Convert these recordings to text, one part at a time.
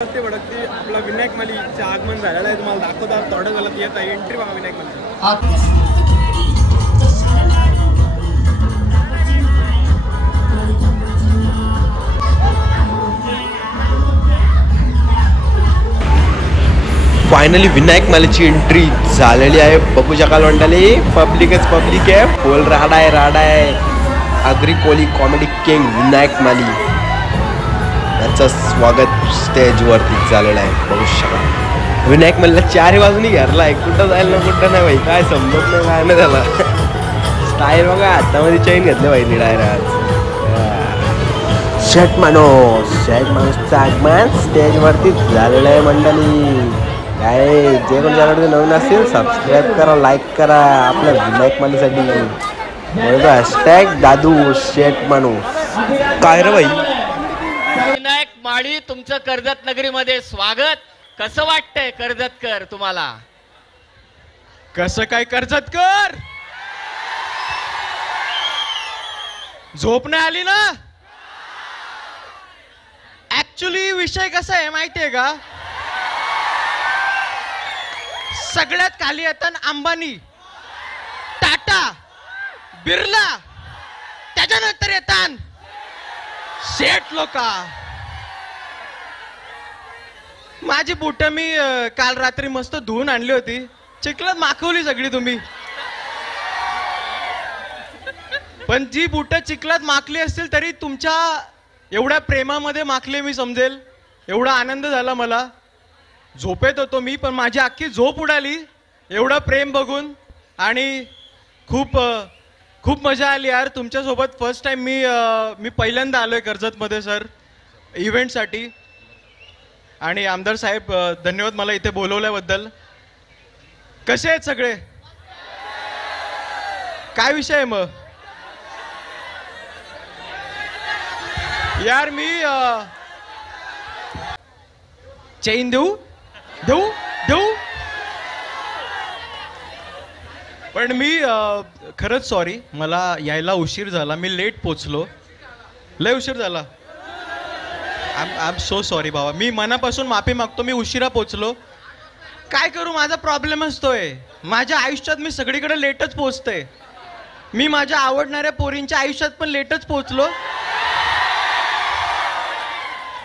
ते भडकती आपला विनायक मालीचं आगमन झालेलं आहे. तुम्हाला दाखवतात थोडं झालं येत आहे. एंट्री बघा विनायक माली. फायनली विनायक मालीची एंट्री झालेली आहे. बघू शकाल मंडळी, पब्लिकच पब्लिक आहे. फुल राडा आहे. अग्री कोली कॉमेडी किंग विनायक माली याचं स्वागत स्टेजवरती झालेलं आहे. बघू शकाल विनायक मालीला चारही बाजूनी घेरला आहे. कुठं जायला ना कुठं नाही भाई, काय समजत नाही काय नाही त्याला. स्टाईल बघा, हातामध्ये चैन घेतलं भाई निडायर आज. शेट माणूसचं आगमन स्टेजवरती झालेलं आहे मंडळी. काय जे कोण चॅनल नवीन असतील सबस्क्राईब करा, लाईक करा आपल्या विनायक मालीसाठी. हॅशटॅग दादू शेट माणूस. काय रे भाई, विनायक माळी तुमचं कर्जत नगरीमध्ये स्वागत. कसं वाटतंय कर्जतकर तुम्हाला? कसं काय कर्जतकर, झोप नाही आली ना? ऍक्च्युली विषय कसा आहे माहितीये का, सगळ्यात खाली येतात अंबानी, टाटा, बिर्ला, त्याच्यानंतर येतात शेठ लोका. माझी बुट मी काल रात्री मस्त धुवून आणली होती, चिखलात माखवली सगळी तुम्ही. पण जी बुट चिखलात माखली असतील तरी तुमच्या एवढ्या प्रेमामध्ये माखले मी समजेल. एवढा आनंद झाला मला. झोपेत होतो मी, पण माझी अख्खी झोप उडाली एवढं प्रेम बघून. आणि खूप मजा आली यार तुमच्यासोबत. फर्स्ट टाइम मी पहिल्यांदा आलोय कर्जतमध्ये सर इव्हेंटसाठी. आणि आमदार साहेब धन्यवाद मला इथे बोलवल्याबद्दल. कसे आहेत सगळे? काय विषय आहे मग यार? मी चेन देऊ पण मी खरंच सॉरी, मला यायला उशीर झाला. मी लेट पोचलो, लय उशीर झाला. आय एम सो सॉरी बाबा, मी मनापासून माफी मागतो. मी उशिरा पोचलो. काय करू, माझा प्रॉब्लेम असतोय. माझ्या आयुष्यात मी सगळीकडे लेटच पोचते. मी माझ्या आवडणाऱ्या पोरींच्या आयुष्यात पण लेटच पोचलो.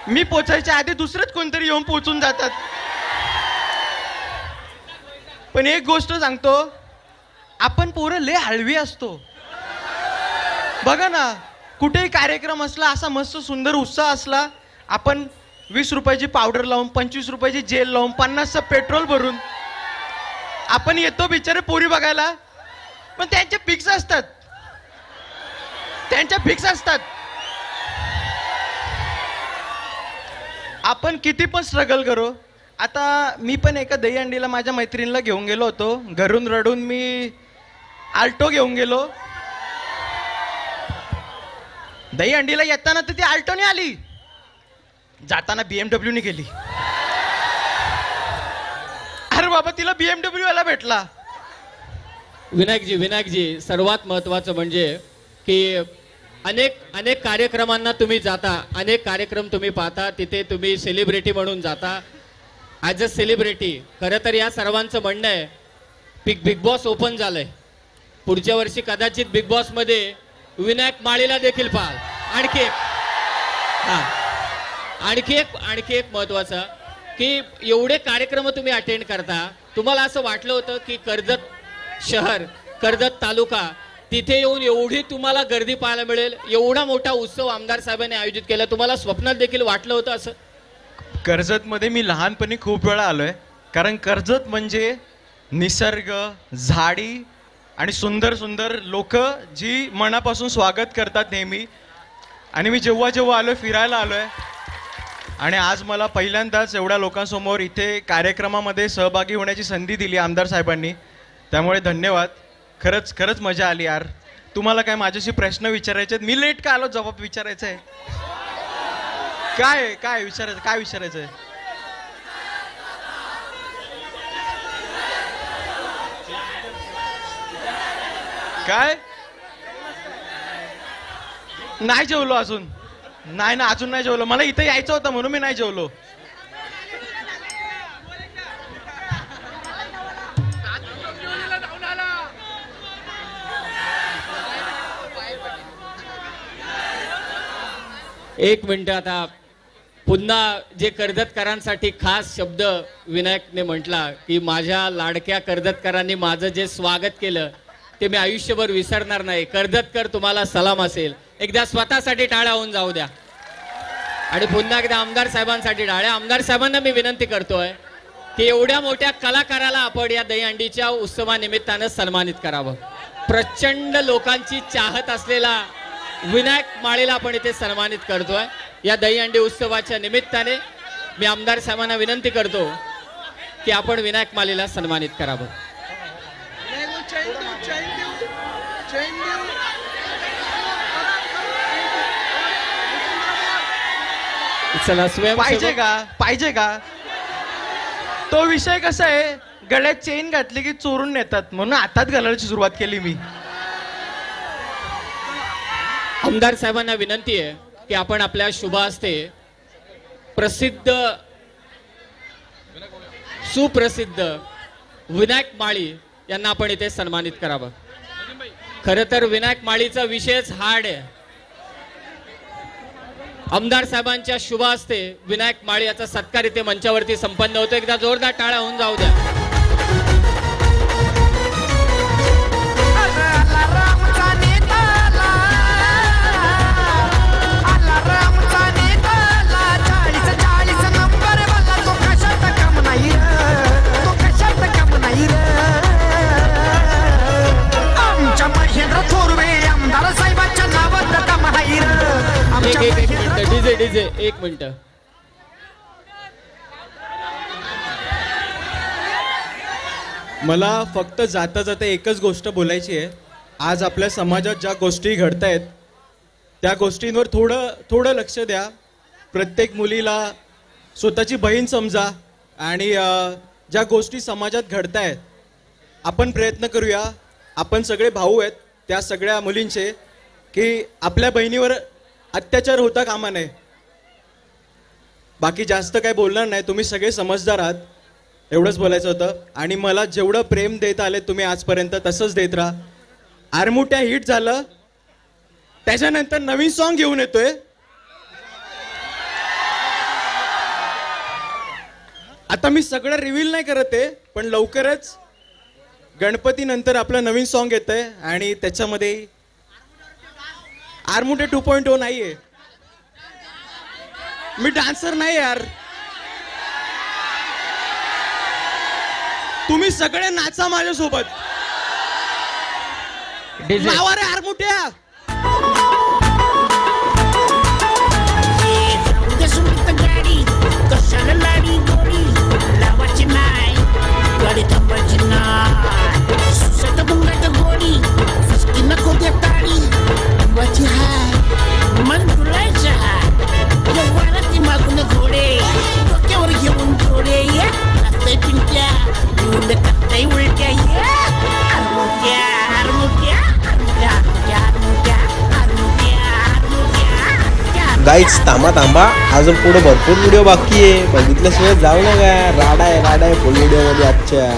मी पोचायच्या आधी दुसरंच कोणतरी येऊन पोचून जातात. पण एक गोष्ट सांगतो, आपण पोरं लय हळवी असतो. बघा ना, कुठेही कार्यक्रम असला, असा मस्त सुंदर उत्साह असला, आपण 20 रुपयाची पावडर लावून, 25 रुपयाची जेल लावून, 50चं पेट्रोल भरून आपण येतो बिचारे पोरी बघायला. पण त्यांच्या फिक्स असतात. आपण किती पण स्ट्रगल करू. आता मी पण एका दहीहंडीला माझ्या मैत्रिणीला घेऊन गेलो होतो. घरून रडून मी आल्टो घेऊन गेलो. दहीहंडीला येताना तर ती आल्टोने आली, जाताना BMW ने गेली. अरे बाबा, तिला BMW वाला भेटला. विनायकजी सर्वात महत्वाचं म्हणजे की अनेक कार्यक्रमांना तुम्ही जाता, अनेक कार्यक्रम तुम्ही पाहता, तिथे तुम्ही सेलिब्रिटी म्हणून जाता. ॲज अ सेलिब्रिटी खरं तर या सर्वांचं म्हणणं आहे बिग बॉस ओपन झालंय. पुढच्या वर्षी कदाचित बिग बॉसमध्ये विनायक माळीला देखील पाहाल. आणखी एक महत्वाचं की एवढे कार्यक्रम तुम्ही अटेंड करता, तुम्हाला असं वाटलं होतं की कर्जत शहर, कर्जत तालुका, तिथे येऊन एवढी तुम्हाला गर्दी पाहायला मिळेल, एवढा मोठा उत्सव आमदार साहेबांनी आयोजित केला, तुम्हाला स्वप्नात देखील वाटलं होतं असं? कर्जतमध्ये मी लहानपणी खूप वेळा आलोय, कारण कर्जत म्हणजे निसर्ग, झाडी आणि सुंदर सुंदर लोक जी मनापासून स्वागत करतात नेहमी. आणि मी जेव्हा आलोय, फिरायला आलोय, आणि आज मला पहिल्यांदाच एवढ्या लोकांसमोर इथे कार्यक्रमामध्ये सहभागी होण्याची संधी दिली आमदार साहेबांनी. त्यामुळे धन्यवाद. खरंच मजा आली यार. तुम्हाला काय माझ्याशी प्रश्न विचारायचे? मी लेट का आलो, जबाब विचारायचा आहे. काय विचारायचं आहे? काय नाही जेवलो अजून. नाही ना, अजून नाही जेवलो. मला इथे यायचं होतं म्हणून मी नाही जेवलो. एक मिनिट आता पुन्हा जे कर्जतकरांसाठी खास शब्द विनायकने म्हटला की माझ्या लाडक्या कर्जतकरांनी माझं जे स्वागत केलं ते मी आयुष्यभर विसरणार नाही. कर्जतकर तुम्हाला सलाम असेल. एकदा स्वतःसाठी टाळ्या होऊन जाऊ द्या आणि पुन्हा एकदा आमदार साहेबांसाठी टाळ्या. आमदार साहेबांना मी विनंती करतोय की एवढ्या मोठ्या कलाकाराला आपण या दहीहंडीच्या उत्सवानिमित्तानं सन्मानित करावं. प्रचंड लोकांची चाहत असलेला विनायक माळीला आपण इथे सन्मानित करतोय. या दहीहंडी उत्सवाच्या निमित्ताने मी आमदार साहेबांना विनंती करतो की आपण विनायक माळीला सन्मानित करावं. चला पाहिजे का तो विषय कसा आहे, गळ्यात चेन घातली की चोरून नेतात म्हणून आताच घालायची सुरुवात केली मी. आमदार साहेबांना विनंती आहे की आपण आपल्या शुभ हस्ते प्रसिद्ध सुप्रसिद्ध विनायक माळी यांना आपण इथे सन्मानित करावं. खरं तर विनायक माळीचा विषयच हार्ड आहे. आमदार साहेबांच्या शुभ हस्ते विनायक माळी याचा सत्कार इथे मंचावरती संपन्न होतो. एकदा जोरदार टाळ्या होऊन जाऊ द्या. डीजे एक मिनिट. मला फक्त जाता जाता एकच गोष्ट बोलायची आहे. आज आपल्या समाजात ज्या गोष्टी घडत आहेत त्या गोष्टींवर थोडं लक्ष द्या. प्रत्येक मुलीला स्वतःची बहीण समजा आणि ज्या गोष्टी समाजात घडत आहेत आपण प्रयत्न करूया. आपण सगळे भाऊ आहेत त्या सगळ्या मुलींचे की आपल्या बहिणीवर अत्याचार होता कामा नये. बाकी जास्त काय बोलणार नाही. तुम्ही सगळे समजदार आहात एवढंच बोलायचं होतं. आणि मला जेवढं प्रेम देत आले तुम्ही आजपर्यंत तसंच देत राहा. आरमुट्या हिट झालं त्याच्यानंतर नवीन सॉन्ग घेऊन येतोय. आता मी सगळं रिव्हील नाही करत आहे पण लवकरच गणपती नंतर आपलं नवीन सॉन्ग येतंय आणि त्याच्यामध्ये आरमुटे 2.0 नाहीये. मी डान्सर नाही यार. तुम्ही सगळे नाचा माझ्यासोबत. नावा रे आरमुट्या. गाईच थांबा अजून पुढे भरपूर व्हिडिओ बाकी आहे. बघितल्याशिवाय जाऊ नका. राडा आहे फुल व्हिडिओ मध्ये आजच्या.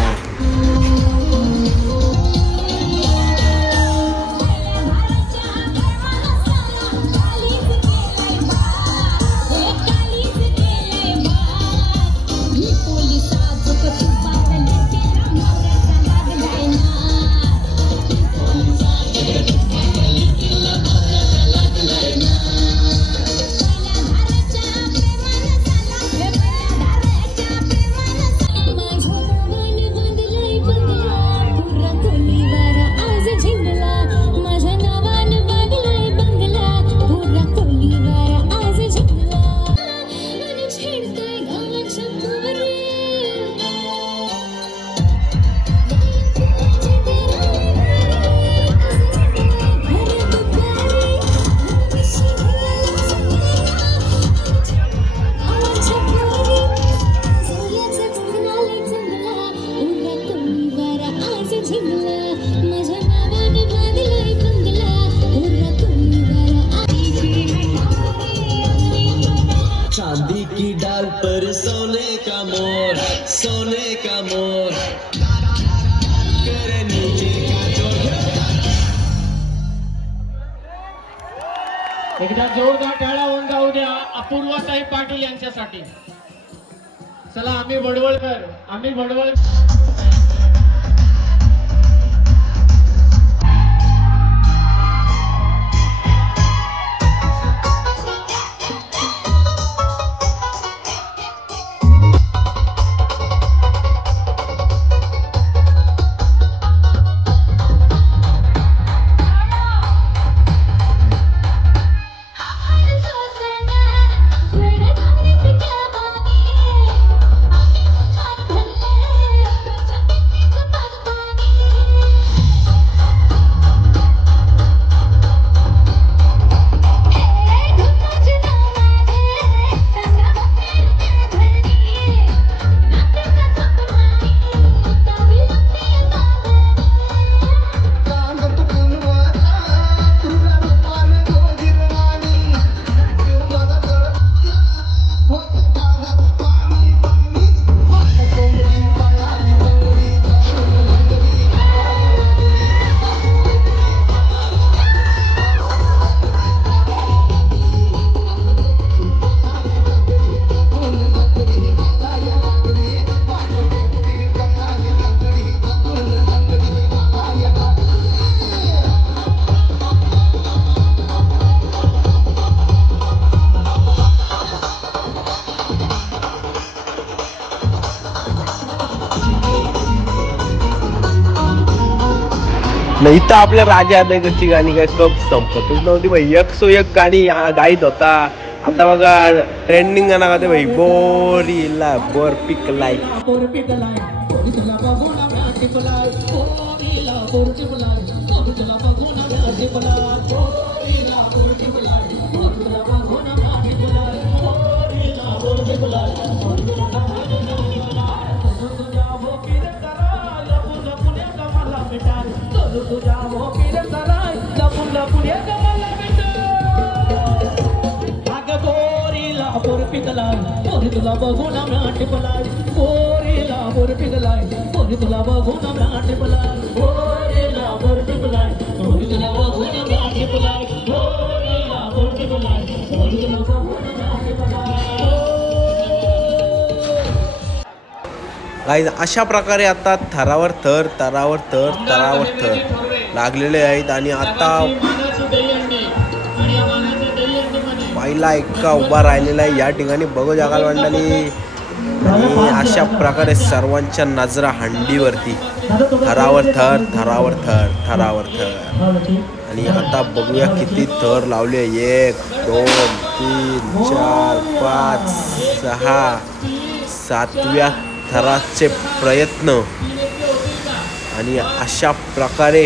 चांदी की डाल पर सोने का मोर करे नीचे का जोर. एकदा जोरदार टाळ्या होऊन जाऊ द्या अपूर्वाताई पाटील यांच्यासाठी. चला आम्ही वडवळकर नाही तर आपल्या राजा अदायकरची गाणी काय कप संपतच नव्हती भाई. 101 गाणी गाईत होता. आता बघा ट्रेंडिंग गाणं का ते भाई बोरीला बोर पिकलाय. तुला बघून टिपलाय पोरीला बोर पिकलाय पोरी तुला बघून टिपलाय पोरीला बोर पिकलाय पोरी तुला बघून टिपलाय पोरीला बोर पिकलाय पोरी तुला बघून गाईज अशा प्रकारे आता थरावर थर लागलेले आहेत. आणि आता पहिला एक्का उभा राहिलेला आहे या ठिकाणी बघू जगाला मंडळी. आणि अशा प्रकारे सर्वांच्या नजरा हंडीवरती थरावर थर. आणि आता बघूया किती थर लावले. 1 2 3 4 5 6 7व्या थराचे प्रयत्न. आणि अशा प्रकारे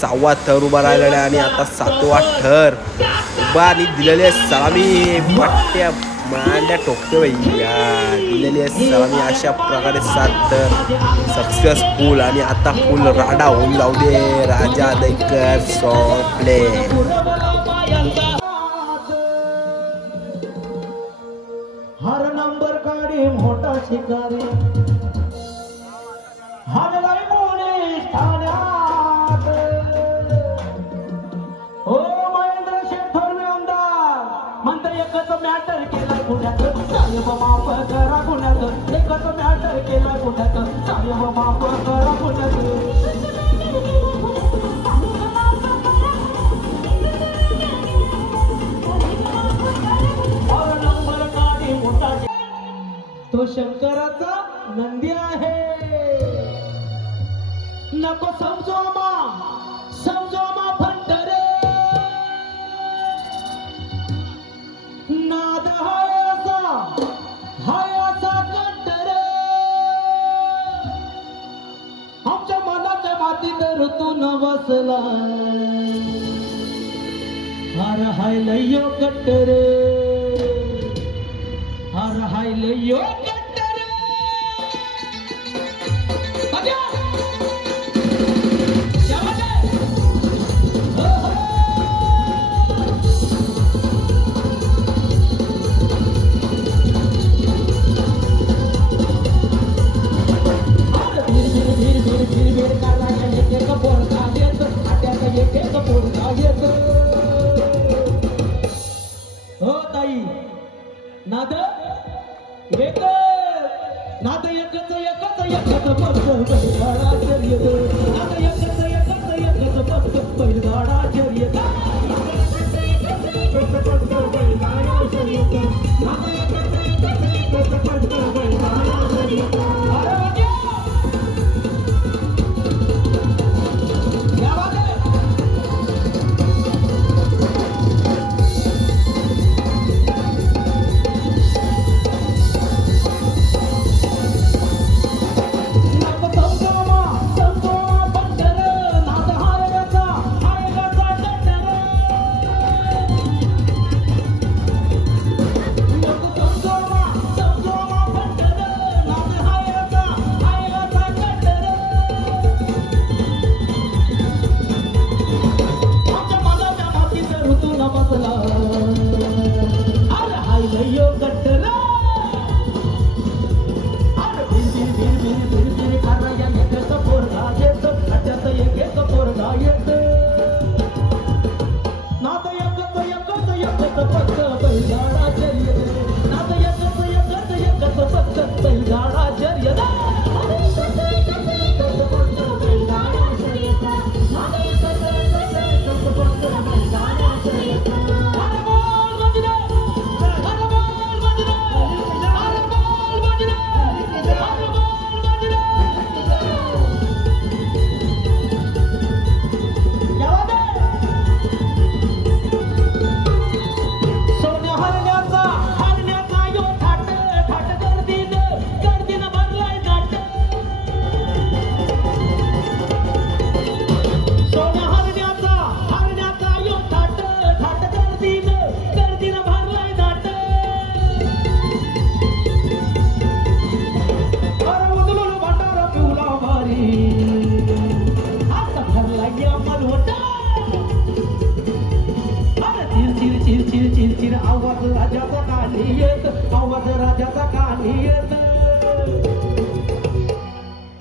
6वा थर उभा राहिलेला आहे. आणि आता 7वा थर उभा आणि दिलेली आहे सलामी. पट्ट्या मांड्या टोकते भैया दिलेली आहे सलामी. अशा प्रकारे 7 थर सक्सेसफुल. आणि आता फुल राडा होऊन जाऊ दे. राजा अदायकर सॉन्ग प्ले. हर नंबर काढी मोठा शिकारी हरलाई पोलीस ठाण्यात हो महेंद्र शेठर आमदार म्हणते एकच मॅटर केला पुण्यात साहेब माफ करा पुण्यात एकच मॅटर केला पुण्यात साहेब माफ करा पुण्यात. तो शंकराचा नंदी आहे नको समजो मा फंटरे नाद हायाचा कंटरे आमच्या मनाच्या मातीत ऋतून बसला हार हाय लयो कट्टरे हार हाय लयो नाद एकच फक्त बैलगाडा शर्यत नाद एकच फक्त बैलगाडा शर्यत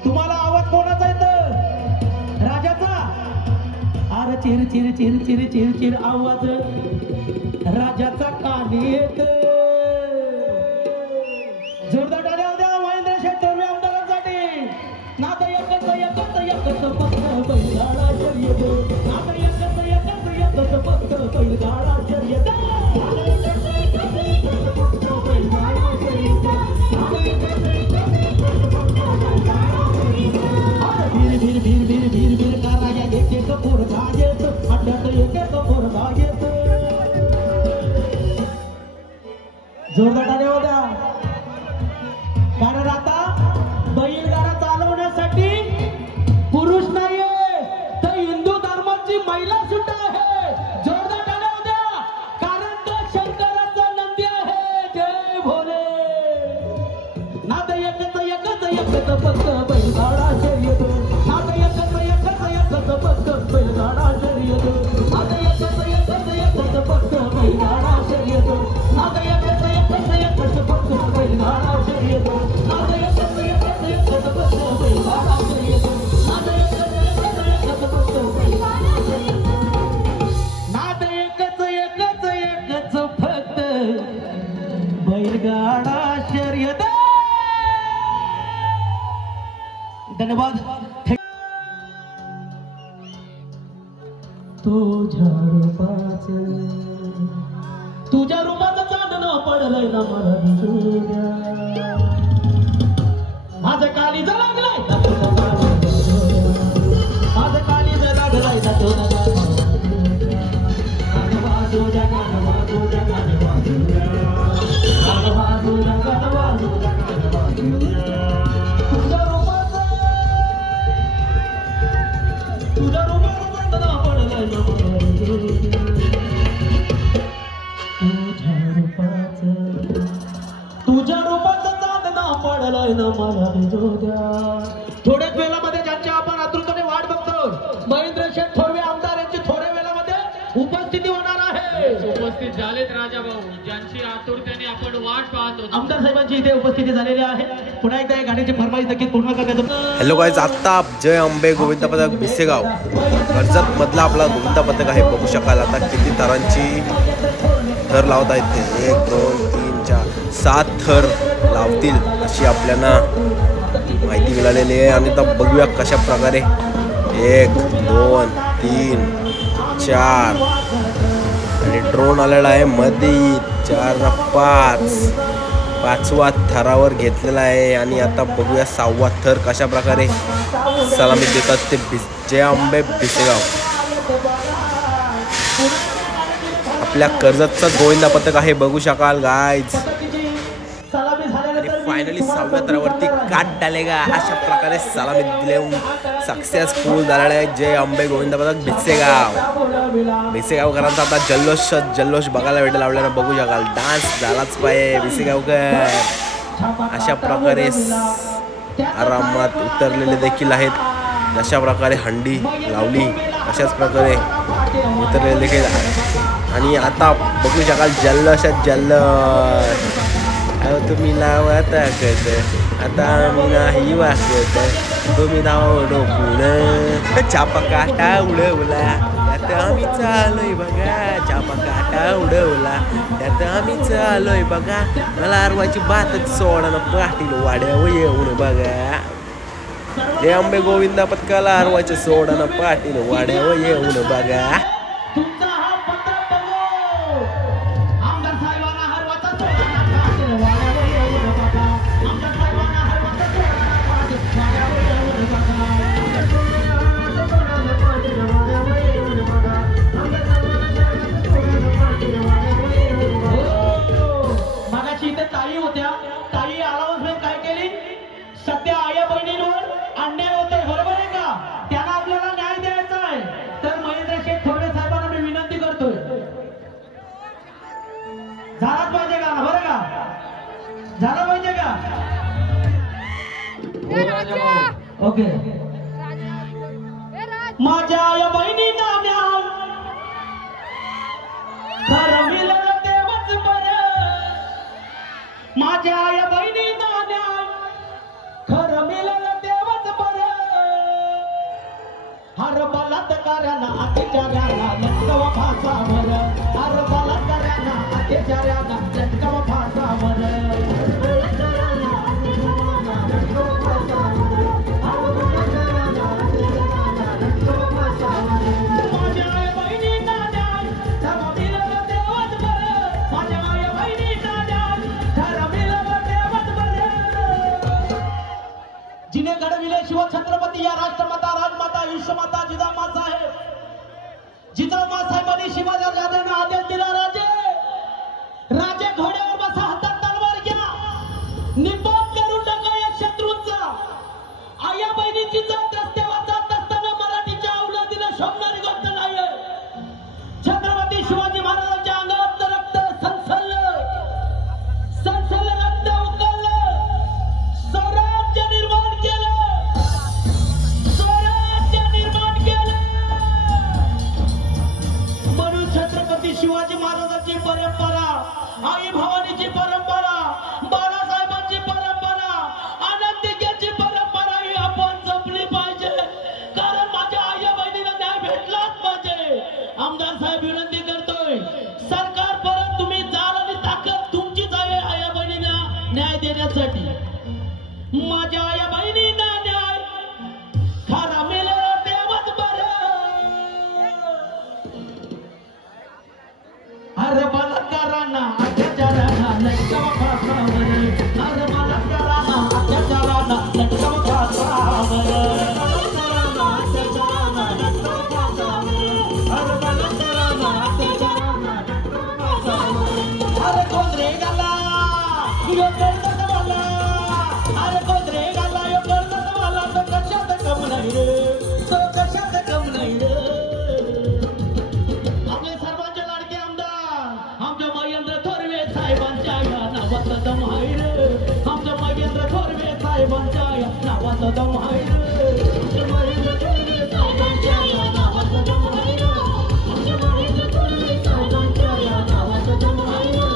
तुम्हाला आवाज कोणाचा येत राजाचा अरे चिर चिर चिर चिर चिर चिर आवाज राजाचा कानी येत जोरदार टाळ्या होऊ द्या महेंद्र शेठ थोरवे आमदारांसाठी नाद एकच फक्त बैलगाडा शर्यत नाद एकच फक्त बैलगाडा शर्यत जोरदार टाळ्या होऊ द्या कारण आता बैलगाडा चालवण्यासाठी पुरुष नाहीये तर हिंदू धर्माची महिला सुद्धा आहे. जोरदार टाळ्या होऊ द्या कारण तो शंकराचा नंदी आहे. जय भोले. नाद एकच फक्त बैलगाडा शर्यत नाद एकच फक्त बैलगाडा शर्यत नाद एकच फक्त बैलगाडा शर्यत नाद एकच फक्त बैलगाडा शर्यत नाद एकच फक्त बैलगाडा शर्यत नाद एकच फक्त बैलगाडा शर्यत नाद एकच फक्त बैलगाडा शर्यत. धन्यवाद. तुझ्या रूपाचं चांदणं पडलंय ना मला दिसूया माझं काळीज लागलंय माझं काळीज लागलंय तुझ्या रूपाचं चांदणं पडलंय ना तुझ्या रूपाचं चांदणं पडलंय ना मला दिसूया. थोड्याच वेळामध्ये ज्यांची आपण आतुरतेने वाट बघतो महेंद्र शेठ थोरवे आमदार यांची थोड्या वेळामध्ये उपस्थिती होणार आहे. उपस्थित झालेत राजाभाऊ ज्यांची आतुरतेने आपण वाट पाहतो. आमदार साहेबांची इथे उपस्थिती झालेली आहे. पुन्हा एकदा या गाडीची फरमाईश नक्की पूर्ण करण्याचं. हॅलो गाईज, आत्ता जय अंबे गोविंद पथक भिसेगाव कर्जत मधला आपला गोविंद पथक आहे. बघू शकाल आता किती तरांची थर लावत आहेत ते 1 2 3 4 7 थर लावतील अशी आपल्याला माहिती मिळालेली आहे. आणि आता बघूया कशा प्रकारे 1 2 3 4 आणि ड्रोन आलेला आहे मध्ये 4 5 5वा थरावर घेतलेला आहे. आणि आता बघूया 6वा थर कशा प्रकारे सलामी देतात ते जय अंबे भिसेगाव. आपल्या कर्जतचा गोविंदा पथक आहे बघू शकाल गाईज. आणि फायनली 6व्या थरावरती काट डालेगा अशा प्रकारे सलामी दिले सक्सेसफुल झालेला आहे जय अंबे गोविंदा पथक भिसेगावकरांचा आता जल्लोष बघायला भेटेल आपल्याला बघू शकाल. डान्स झालाच पाहिजे भिसेगावकर. अशा प्रकारे आरामात उतरलेले देखील आहेत. जशा प्रकारे हंडी लावली अशाच प्रकारे उतरलेले देखील. आणि आता बघू शकाल जल्लोषात जल्लोष. तुम्ही लावत आता मी नाही वागत तुम्ही नाव डोकून चापा काटा उडवला त्यात आम्ही चालोय बघा. चापा काटा उडवला त्यात आम्ही चालोय बघा. मला अरवाची बातच सोडा पाटील वाड्यावर येऊन बघा. जय अंबे गोविंदा पथकाला अरवाच्या सोडा पाटील वाड्यावर येऊन बघा. ओके माझ्या या बहिणीला न्याय खरं मिळालं तेव्हाच बरं. माझ्या या बहिणीला न्याय खरं मिळालं तेव्हाच बरं. हर बलात्काराला अत्याचाराला लटकवा फासावर. हर बलात्काराला अत्याचाराला लटकवा फासावर. जिने घडविले शिवछत्रपती या राष्ट्रमाता राजमाता विश्वमाता जिजामा साहेब. जिजामा साहेबांनी शिवाजी राजांना आदेश दिला राजे घोड्यावर बसा हातात तलवार घ्या निपात करून टाका या शत्रूंचा. आया बहिणीची जात रस्त्यावर जात असताना मराठीच्या अवलादीला शोभणारी गोष्ट नाही. छत्रपती शिवाजी महाराजांच्या अंगात रक्त सलसललं रक्त उकळलं. स्वराज्य निर्माण केलं. म्हणून छत्रपती शिवाजी महाराजांची परंपरा, आई भवानीची परंपरा, बाळासाहेबांची परंपरा, आनंदिकेची परंपरा ही आपण जपली पाहिजे. कारण माझ्या आई बहिणीला न्याय भेटलाच पाहिजे. आमदार साहेब विनंती करतोय सरकार परत तुम्ही जाल आणि ताकद तुमचीच आहे आई बहिणीला न्याय देण्यासाठी. माझ्या या बहिणींना न्याय खरा मिळाला तेव्हाच बरं. अरे बलात्कारांना अत्याचारांना लटकवा फासावर. अरे बलात्कारांना अत्याचारांना लटकवा फासावर. अरे बलात्कारांना अत्याचारांना लटकवा फासावर. अरे कोण रे गाला यो कर्जत वाला. अरे कोण रे गाला यो कर्जत वाला. तो कशात कम नाही रे. तो कशात कम नाही रे. आपले सर्वांचे लाडके आमदार आमच्या महेंद्र थोरवे साहेबांच्या या नावाचा दम आहे रे. आमच्या महेंद्र थोरवे साहेबांच्या या नावाचा दम आहे रे. आमच्या महेंद्र थोरवे साहेबांच्या या नावाचा दम आहे रे. आमच्या महेंद्र थोरवे साहेबांच्या या नावाचा दम आहे रे.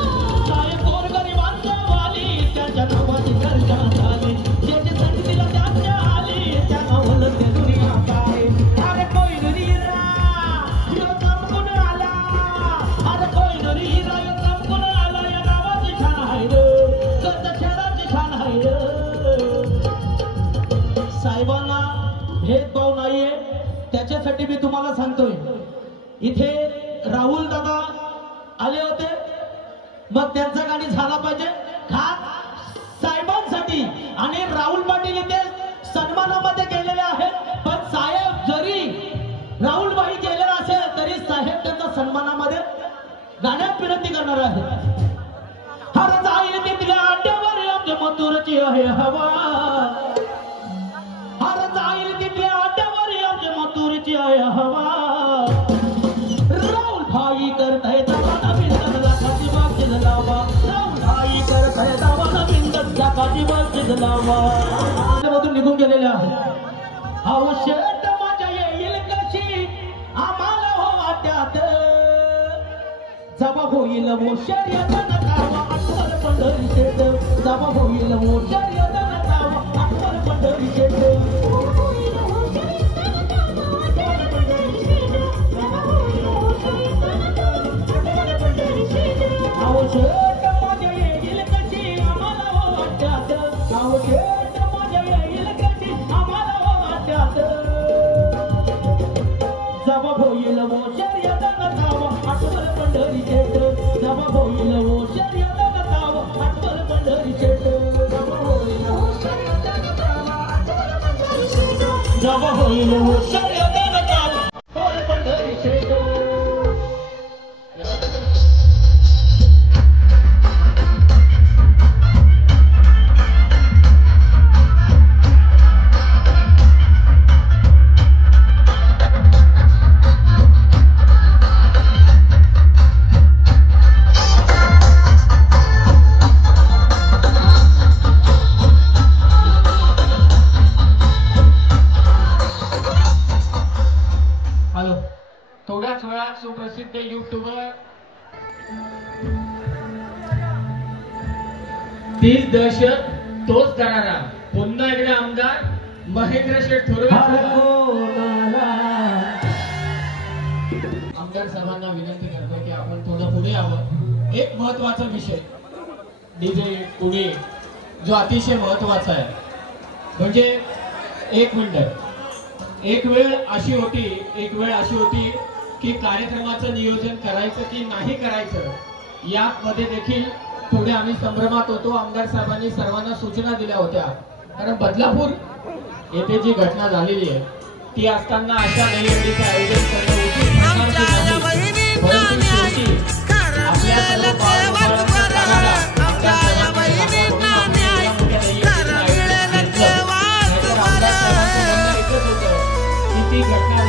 साहेब गोरगरिबांच्या वाली त्यांच्या नावाची चर्चा झाली. ज्याची संगतीला त्यांच्या आली त्या नावाला ते दुनिया काय. अरे कोयनरी हिरा यो चमकून आला. अरे कोयनरी हिरा यो चमकून आला. या नावाची छान आहे रे. भेदभाव नाहीये, त्याच्यासाठी मी तुम्हाला सांगतोय. इथे राहुल दादा आले होते, मग त्यांचा गाणी झाला पाहिजे खास साहेबांसाठी. आणि राहुल पाटील इथे सन्मानामध्ये गेलेले आहेत, पण साहेब जरी राहुलबाई गेलेला असेल तरी साहेब त्यांचा सन्मानामध्ये गाण्यात विनंती करणार आहे. हर जाईल तिथल्या अड्ड्यावर आमच्या मथुरची आहे हवा, हर जाईल तिथल्या अड्ड्यावर आमच्या मथुरची आहे हवा. राहुल भाई करताय दावा बिंदत लाखाची बागीत लावा, राहुल भाई करताय दावा बिंदत लाखाची बागीत लावा. मधून निघून गेलेले आहे. अहो शेट माझ्या येईल कशी आम्हाला हो वाट्यात, जबाब होईल वो शर्यत नकावा आठवल पंढरी शेट, जबाब होईल वो शर्यत नकावा आठवल पंढरी शेट. अहो शेट माझ्या येईल कशी आम्हाला हो वाट्यात, अहो शेट माझ्या येईल कशी आम्हाला हो वाट्यात, जबाब होईल वो शर्यत नकावा आठवल पंढरी शेट, जबाब होईल वो शर्यत नकावा आठवल पंढरी शेट, जबाब होईल वो शर्यत नकावा आठवल पंढरी शेट, जबाब होईल वो शर्यत नकावा आठवल पंढरी शेट. हॅलो, थोड्याच वेळात सुप्रसिद्ध युट्यूबर 30 दशक तोच दरारा पुन्हा एकदा आमदार महेंद्र शेठ थोरवे. आमदार साहेबांना विनंती करतो की आपण थोडं पुढे यावं. एक महत्वाचा विषय डीजे पुढे जो अतिशय महत्वाचा आहे, म्हणजे एक मिनिट. एक वेळ अशी होती की कार्यक्रमाचं नियोजन करायचं की नाही करायचं यामध्ये देखील थोडे आम्ही संभ्रमात होतो. आमदार साहेबांनी सर्वांना सूचना दिल्या होत्या, कारण बदलापूर येथे जी घटना झालेली आहे ती असताना अशा दहीहंडीचं आयोजन करणं उचित ठरणार की नाही, परंतु शेवटी आपल्या सर्व पावसाळ्याच्या काळाला आमदार साहेबांनी आम्हाकडून आपण एवढ्या मोठ्या दहीहंडीचं आयोजन घेतलं. नाहीतर आमदार साहेबांचं म्हणणं एकच होतं की ती घटना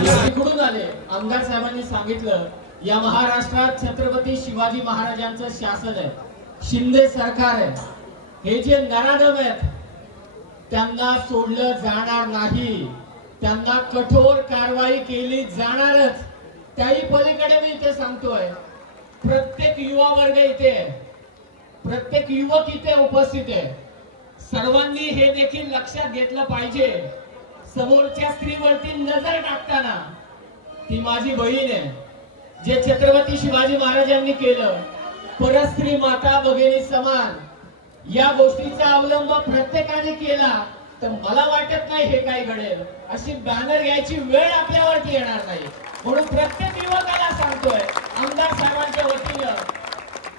झाली कुठून आले. आमदार साहेबांनी सांगितलं या महाराष्ट्रात छत्रपती शिवाजी महाराजांचं शासन आहे, शिंदे सरकार आहे, हे जे नराधम आहेत त्यांना सोडलं जाणार नाही, त्यांना कठोर कारवाई केली जाणारच. त्याही पलीकडे मी इथे सांगतोय, प्रत्येक युवा वर्ग इथे आहे, प्रत्येक युवक इथे उपस्थित आहे, सर्वांनी हे देखील लक्षात घेतलं पाहिजे. समोरच्या स्त्रीवरती नजर टाकताना ती माझी बहीण आहे, जे छत्रपती शिवाजी महाराजांनी केलं परस्त्री माता भगिनी समान, या गोष्टीचा अवलंब प्रत्येकाने केला तर मला वाटत नाही हे काही घडेल. अशी बॅनर घ्यायची वेळ आपल्यावरती येणार नाही. म्हणून प्रत्येक युवकाला सांगतोय आमदार साहेबांच्या वतीनं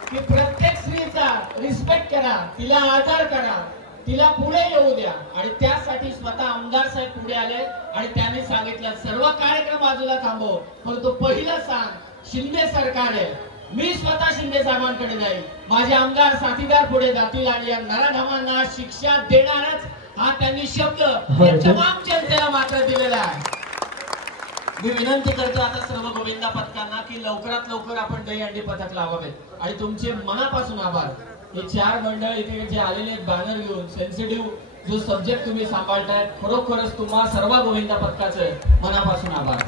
की प्रत्येक स्त्रीचा रिस्पेक्ट करा, तिला आदर करा, तिला पुढे येऊ द्या. आणि त्यासाठी स्वतः आमदार साहेब पुढे आले आणि त्यांनी सांगितलं सर्व कार्यक्रम बाजूला थांबव, परंतु पहिलं सांग शिंदे सरकार आहे, मी स्वतः शिंदे साहेबांकडे जाईल, माझे आमदार साथीदार पुढे जातील आणि या नराधमांना शिक्षा देणारच हा त्यांनी शब्द तमाम जनतेला मात्र दिलेला आहे. मी विनंती करतो आता सर्व गोविंदा पथकांना की लवकरात लवकर आपण दहीहंडी पथक लावावेत आणि तुमचे मनापासून आभार. हे 4 मंडळ इथे जे आलेले बॅनर घेऊन सेन्सिटिव्ह जो सब्जेक्ट तुम्ही सांभाळताय, खरोखरच तुम्हा सर्व गोविंदा पथकाचे मनापासून आभार.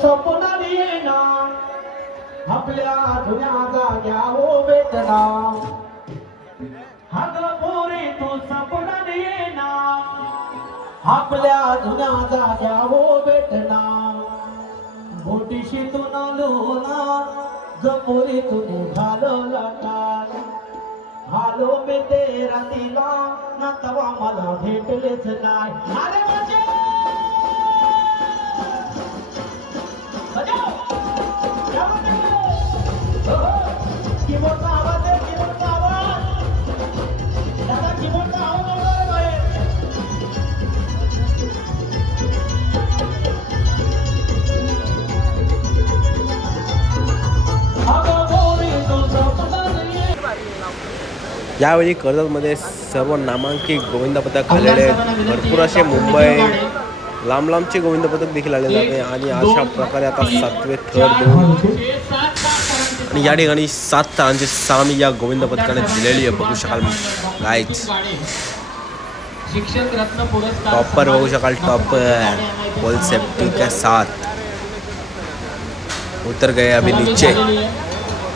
स्वप्नाली येना आपल्या जुन्या जाग्या हो वेदना, आपल्या जुन्या जाग्या हो भेटना बोटीशीतून लोना जपोरीतून घालवला टाळ हालो मी ते रातीला ना तवा मला भेटलेच नाही अरे माझे कीबोर्डचा आवाज आहे कीबोर्डचा आवाज दादा कीबोर्डचा आवाज आहे यावेळी कर्जतमध्ये सर्व नामांकित गोविंद पथक आलेले आहेत. भरपूर असे मुंबई लांब लांबचे गोविंद पथक देखील आलेले आहे आणि अशा प्रकारे आता 7वे थर देऊन आणि या ठिकाणी 7 तारांची सामी या गोविंद पथकाने दिलेली आहे. बघू शकाल गाईज शिक्षक रत्न पुरस्कार टॉपर बघू शकाल टॉपर फुल सेफ्टी के साथ उतर गए अभी नीचे.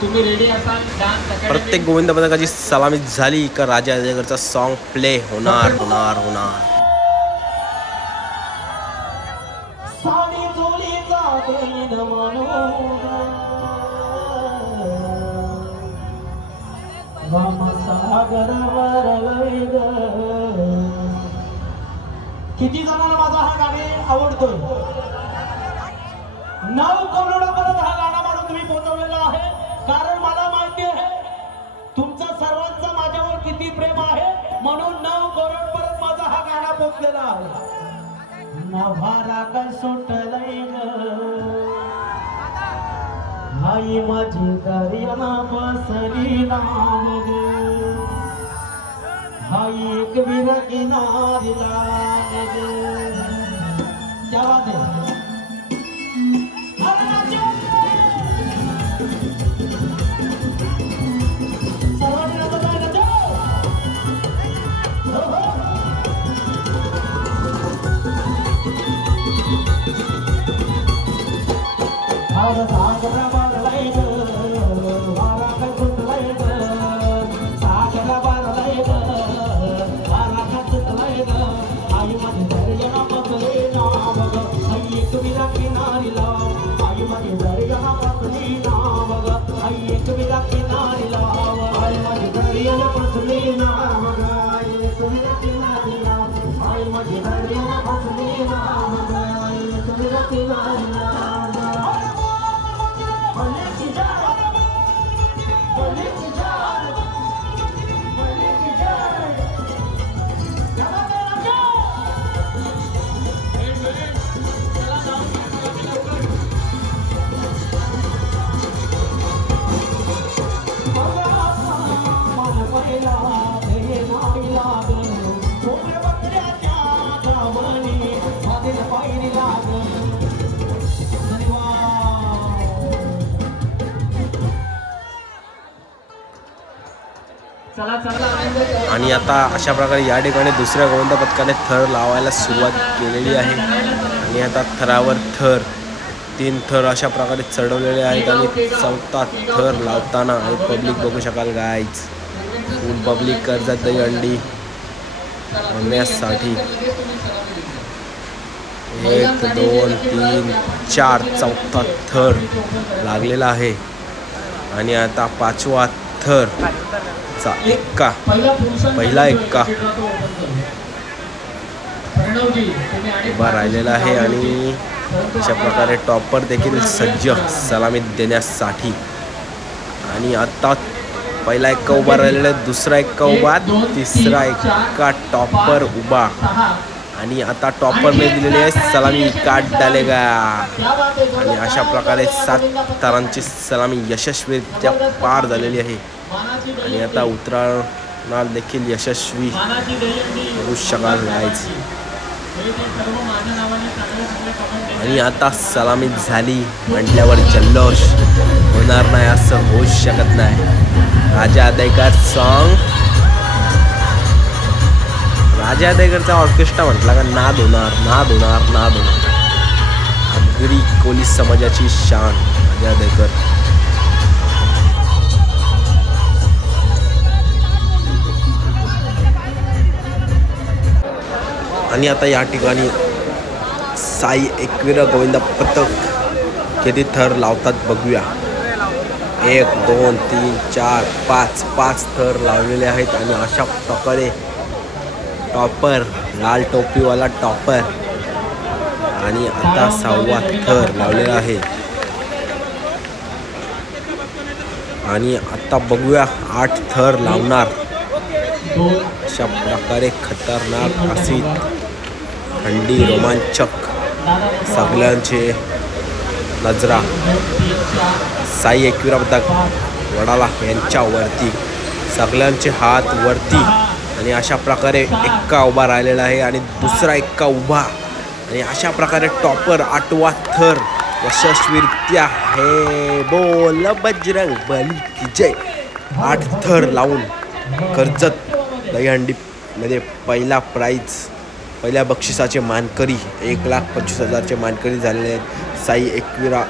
तुम्ही रेडी असाल डान्स प्रत्येक गोविंद पथकाची सलामी झाली का राजा अजयगडचा सॉन्ग प्ले होणार होणार होणार. साडी जोडीचा बहीण म्हणून सागरावर लय ग. किती जणांना माझा हा गाणे आवडतोय 9 करोडापर्यंत हा गाणा मला तुम्ही पोहोचवलेला आहे. कारण मला माहिती आहे तुमचं सर्वांचं माझ्यावर किती प्रेम आहे म्हणून 9 करोड पर्यंत माझा हा गाणा पोहोचलेला आहे. नभारा काय सुटलंय आई माझी दर्याना बसली नाव ग. आई एक विर किनारीला क्या बात है. आणि आता अशा प्रकारे या ठिकाणी दुसऱ्या गोविंद पथकाने थर लावायला सुरुवात केलेली आहे. आणि आता थरावर थर 3 थर अशा प्रकारे चढवलेले आहेत आणि 4था थर लावताना पब्लिक बघू शकाल guys full public Karjat Dahihandi बघण्यासाठी 1 2 3 4 4था थर लागलेला आहे. आणि आता 5वा थर चा एक्का पहिला एक्का उभा राहिलेला आहे आणि अशा प्रकारे टॉपर देखील सज्ज सलामी देण्यासाठी. आणि आता पहिला एक्का उभा राहिलेला आहे, दुसरा एक्का उभा, तिसरा एक्का टॉपर उभा. आणि आता टॉपर ने दिलेली आहे सलामी काट डालेगा. आणि अशा प्रकारे 7 तारांची सलामी यशस्वीरित्या पार झालेली आहे. आणि आता उतरणार देखील यशस्वी होऊ शकाल नाहीच. आणि आता सलामी झाली म्हटल्यावर जल्लोष होणार नाही असं होऊच शकत नाही. राजा अदयकर सॉन्ग राजा अदयकरचा ऑर्केस्ट्रा म्हटला का नाद होणार नाद होणार नाद होणार. आगरी कोली समाजाची शान राजा अदयकर. आणि आता या ठिकाणी साई एकविरा गोविंदा पथक किती थर लावतात बघूया. 1 2 3 4 5 थर लावलेले आहेत. आणि अशा प्रकारे टॉपर, लाल टोपीवाला टॉपर आणि आता 6वा थर लावलेला आहे. आणि आता बघूया 8 थर लावणार. अशा प्रकारे खतरनाक अशी थंडी, रोमांचक सगळ्यांचे नजरा साई एकविरा पथक वडाला यांच्यावरती, सगळ्यांचे हात वरती. आणि अशा प्रकारे एक्का उभा राहिलेला आहे आणि दुसरा एक्का उभा. आणि अशा प्रकारे टॉपर 8वा थर यशस्वीरित्या हे बोल बजरंग बली की जय. 8 थर लावून कर्जत दहीहंडीमध्ये पहिला प्राईज, पहिल्या बक्षिसाचे मानकरी 1,25,000चे मानकरी झालेले आहेत साई एकविरा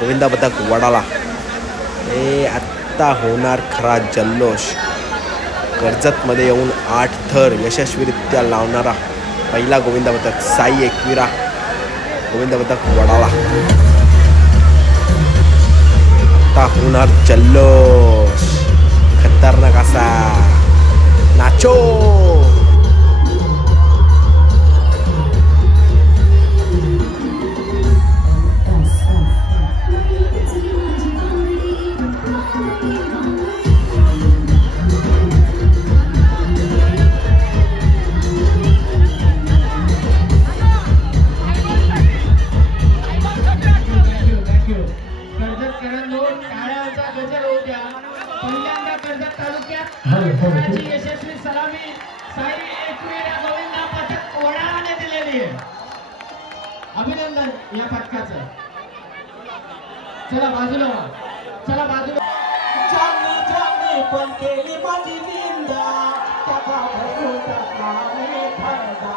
गोविंदा पथक वडाला. हे आत्ता होणार खरा जल्लोष. कर्जतमध्ये येऊन 8 थर यशस्वीरित्या लावणारा पहिला गोविंदा पथक साई एकविरा गोविंदा पथक वडाला. आता होणार जल्लोष खतरनाक असा. नाचो. यशस्वी सलामी साई एकविरा गोविंदा पथक वडाळाने दिलेली आहे. अभिनंदन या पथकाचं. चला बाजूला, चला बाजूला. जानी पण केली माझी निंदा, त्याचा भरपूर टाकला नाही फायदा.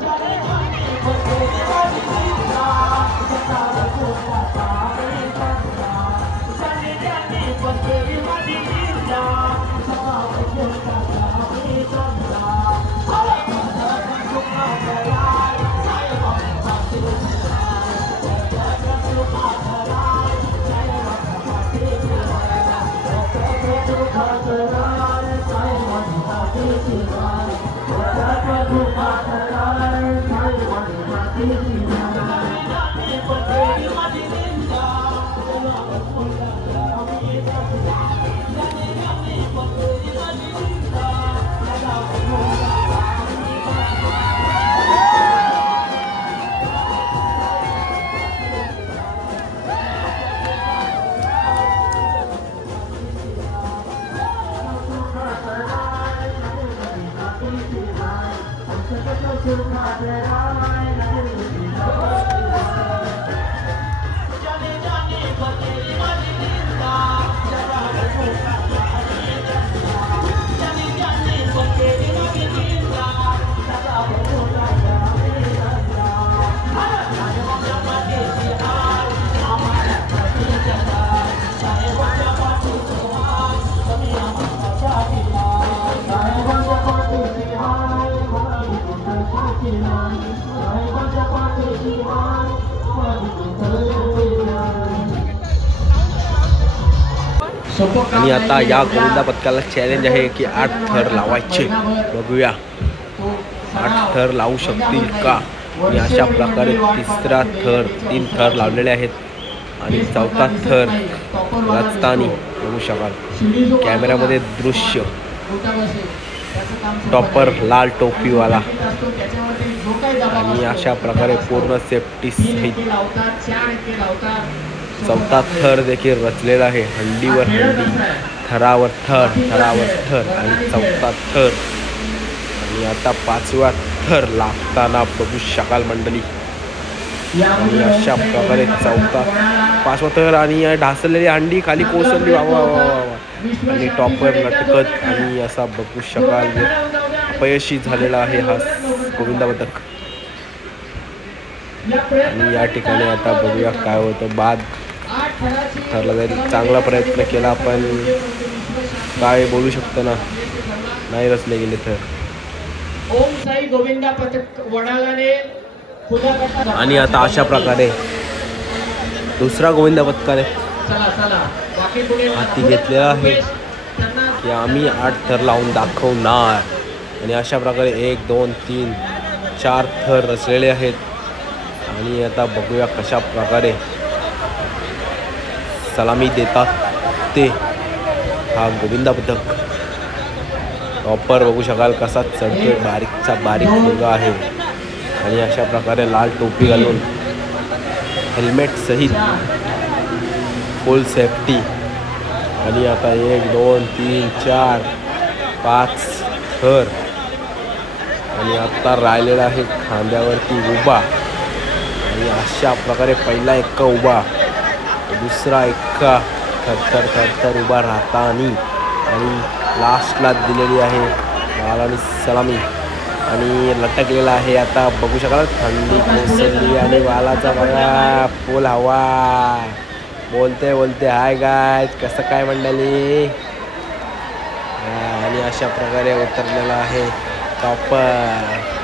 जानी पण केली माझी निंदा, त्याचा भरपूर टाकला नाही फायदा. जानी पण केली माझी निंदा, त्याचा भरपूर टाकला नाही फायदा. आणि आता या गोविंदा पथकाला चॅलेंज आहे की 8 थर लावायचे. बघूया 8 थर लावू शकतील का. आणि अशा प्रकारे तिसरा थर, 3 थर लावलेले आहेत. आणि 4था थर रचताना बघू शकाल कॅमेऱ्यामध्ये दृश्य. टॉपर लाल टोपीवाला आणि अशा प्रकारे पूर्ण सेफ्टी सहित 4था थर देखील रचलेला आहे. हंडीवर हंडी, थरावर थर, थरावर थर आणि 4था थर. आणि आता 5वा थर लागताना बघू शकाल मंडळी. आणि अशा प्रकारे 5वा थर आणि ढासलेली हंडी खाली कोसळली. वा वा वा वा. आणि टॉपर लटकत आणि असा बघू शकाल अपयशी झालेला आहे हा गोविंदा पथक. आणि या ठिकाणी आता बघूया काय होतं. बाद ठरला जाईल. चांगला प्रयत्न केला पण काय बोलू शकतो ना, नाही रचले गेले तर. ओम साई गोविंदा पथक वडालाने खुदा करता. आणि आता अशा प्रकारे दुसरा गोविंदा पथकाने चला चला बाकी पुढे हाती घेतलेला आहे की आम्ही 8 थर लावून दाखवणार. आणि अशा प्रकारे 1 2 3 4 थर रचलेले आहेत. आणि आता बघूया कशा प्रकारे सलामी देतात ते. हा गोविंदा पथक टॉपर बघू शकाल कसा चढतोय. बारीकचा बारीक मुलगा आहे. आणि अशा प्रकारे लाल टोपी घालून हेल्मेट सहित फुल सेफ्टी. आणि आता 1 2 3 4 5 थर. आणि आता राहिलेला आहे खांद्यावरती उभा. आणि अशा प्रकारे पहिला एक्का उभा, दुसरा एक्का थरथर थरथर उभा राहता. आणि लास्टला दिलेली आहे माल आणि सलामी. आणि लटकलेला आहे. आता बघू शकाल थंडी कोसळली आणि वालाचा बघा फुल हवा. बोलते बोलते हाय गायज कसं काय मंडळी. आणि अशा प्रकारे उतरलेला आहे टॉपर.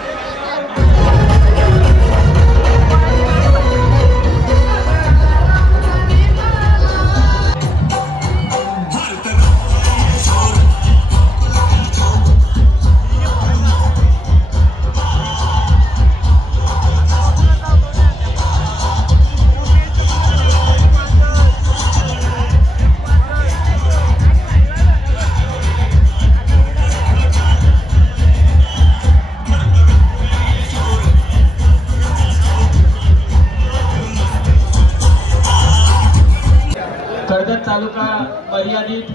कर्जत तालुका मर्यादित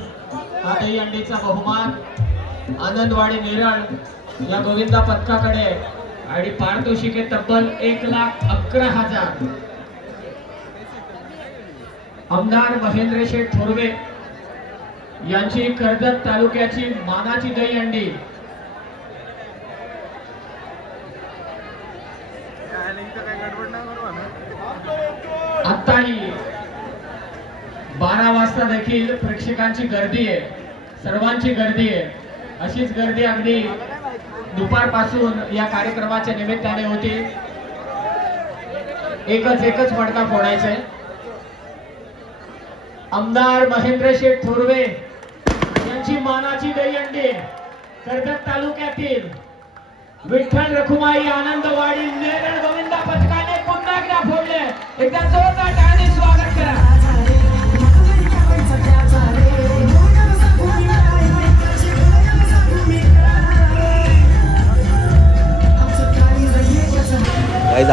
हा दही अंडीचा बहुमान आनंदवाडी नेरळ या गोविंदा पथकाकडे. आणि पारितोषिके तब्बल 1,11,000. आमदार महेंद्र शेठ थोरवे यांची कर्जत तालुक्याची मानाची दही अंडी. आत्ताही 12 वाजता देखील प्रेक्षकांची गर्दी आहे, सर्वांची गर्दी आहे. अशीच गर्दी अगदी दुपारपासून या कार्यक्रमाच्या निमित्ताने होती. एकच मडका फोडायचंय. आमदार महेंद्र शेठ थोरवे यांची मानाची दहीहंडी कर्जत तालुक्यातील विठ्ठल रखुमाई आनंदवाडी नेरळ गोविंदा पथकाने पुन्हा एकदा फोडले. एकदा जोरदार टाळ्यांनी स्वागत करा.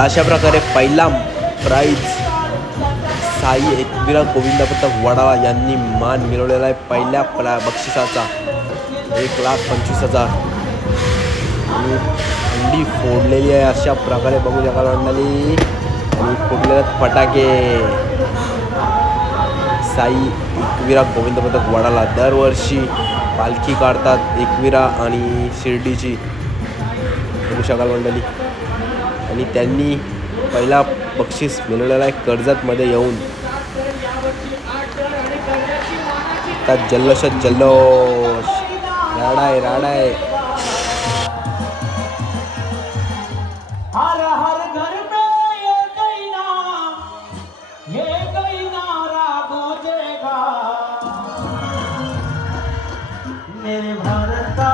अशा प्रकारे पहिला प्राइज साई एकविरा गोविंदा पथक वडाळा यांनी मान मिळवलेला आहे. पहिल्या बक्षिसाचा 1,25,000. आणि हंडी फोडलेली आहे अशा प्रकारे बघू शकाल मंडळी. आणि फोडलेले फटाके. साई एकविरा गोविंदा पथक वडाळा दरवर्षी पालखी काढतात एकविरा आणि शिर्डीची बघू शकाल मंडळी. आणि त्यांनी पहिला बक्षीस मिळवलेला आहे कर्जतमध्ये येऊन. आता जल्लोषात जल्लोष. राडाय राडाय. हर हर घर में ये कई नारा गूंजेगा. मेरे भारत का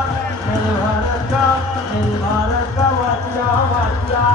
मेरे भारत का मेरे भारत का बच्चा बच्चा.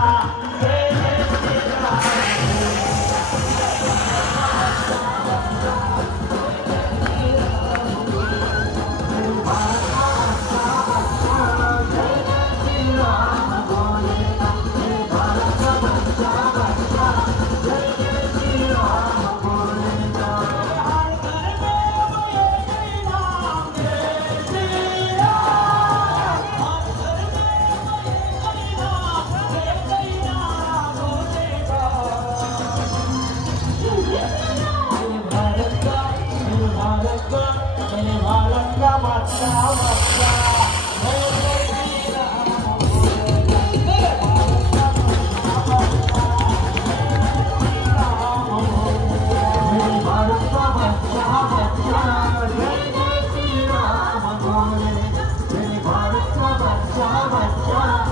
Bye.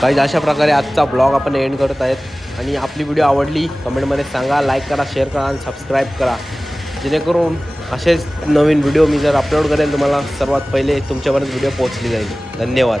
काही अशा प्रकारे आजचा ब्लॉग आपण एंड करत आहेत आणि आपली व्हिडिओ आवडली कमेंटमध्ये सांगा, लाईक करा, शेअर करा आणि सबस्क्राईब करा, जेणेकरून असेच नवीन व्हिडिओ मी जर अपलोड करेल तुम्हाला सर्वात पहिले तुमच्यापर्यंत व्हिडिओ पोहोचली जाईल. धन्यवाद.